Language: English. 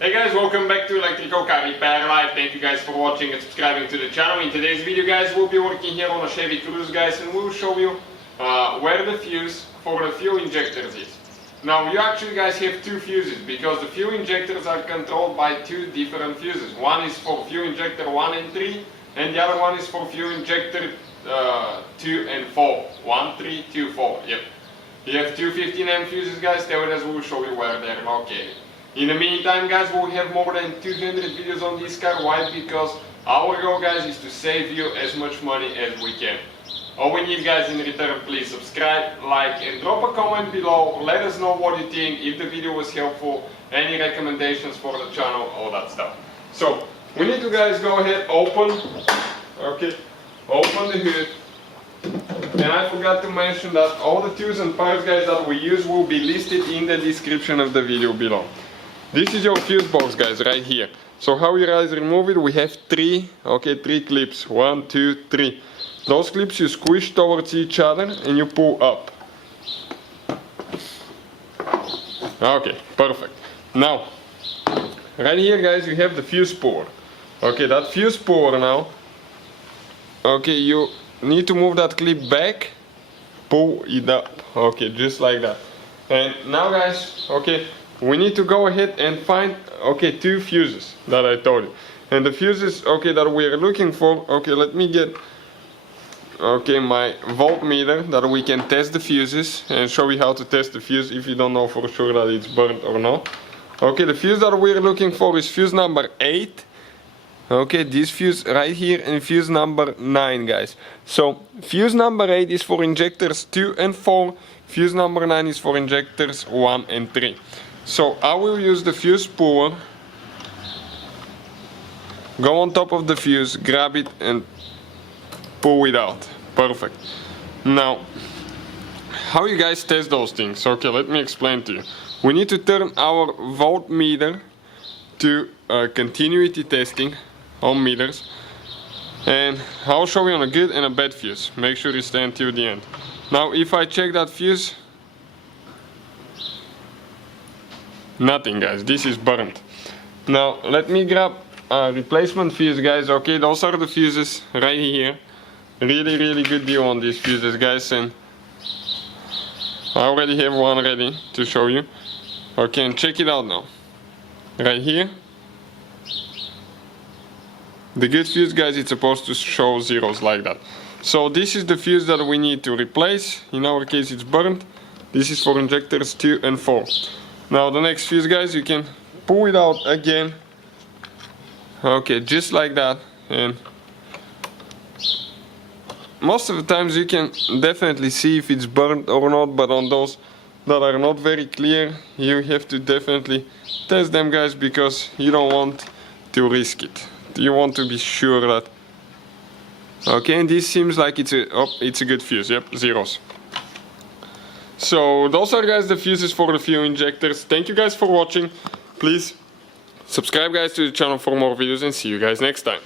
Hey guys, welcome back to Electrical Car Repair Live. Thank you guys for watching and subscribing to the channel. In today's video guys, we'll be working here on a Chevy Cruze guys, and we'll show you where the fuse for the fuel injectors is. Now you actually guys have two fuses because the fuel injectors are controlled by two different fuses. One is for fuel injector 1 and 3 and the other one is for fuel injector 2 and 4. 1, 3, 2, 4. Yep. You have two 15 amp fuses guys, that will show you where they're located. In the meantime guys, we'll have more than 200 videos on this car. Why? Because our goal guys is to save you as much money as we can. All we need guys in return, please subscribe, like and drop a comment below. Let us know what you think, if the video was helpful, any recommendations for the channel, all that stuff. So we need to guys go ahead, open the hood. And I forgot to mention that all the tools and parts guys that we use will be listed in the description of the video below. This is your fuse box guys, right here. So how you guys remove it, we have three clips. 1, 2, 3. Those clips you squish towards each other and you pull up. Okay, perfect. Now, right here guys, you have the fuse puller. Okay, that fuse puller now, okay, you need to move that clip back, pull it up. Okay, just like that. And now guys, okay, we need to go ahead and find, two fuses that I told you. And the fuses, that we are looking for, let me get, my voltmeter that we can test the fuses and show you how to test the fuse if you don't know for sure that it's burnt or not. Okay, the fuse that we're looking for is fuse number 8. Okay, this fuse right here and fuse number 9 guys. So fuse number 8 is for injectors 2 and 4. Fuse number 9 is for injectors 1 and 3. So I will use the fuse puller, go on top of the fuse, grab it and pull it out. Perfect. Now, how you guys test those things? Okay, let me explain to you. We need to turn our voltmeter to continuity testing on meters, and I'll show you on a good and a bad fuse. Make sure you stay until the end. Now if I check that fuse, nothing guys, this is burnt. Now let me grab a replacement fuse guys. Okay, those are the fuses right here. Really good deal on these fuses guys, and I already have one ready to show you. Okay, and check it out now. Right here, the good fuse guys, it's supposed to show zeros like that. So this is the fuse that we need to replace. In our case it's burnt. This is for injectors 2 and 4. Now the next fuse guys, you can pull it out again. Okay, just like that. And most of the times you can definitely see if it's burnt or not, but on those that are not very clear, you have to definitely test them guys, because you don't want to risk it. You want to be sure that, okay, and this seems like it's a good fuse. Yep, zeros. So those are guys the fuses for the fuel injectors. Thank you guys for watching. Please subscribe guys to the channel for more videos and see you guys next time.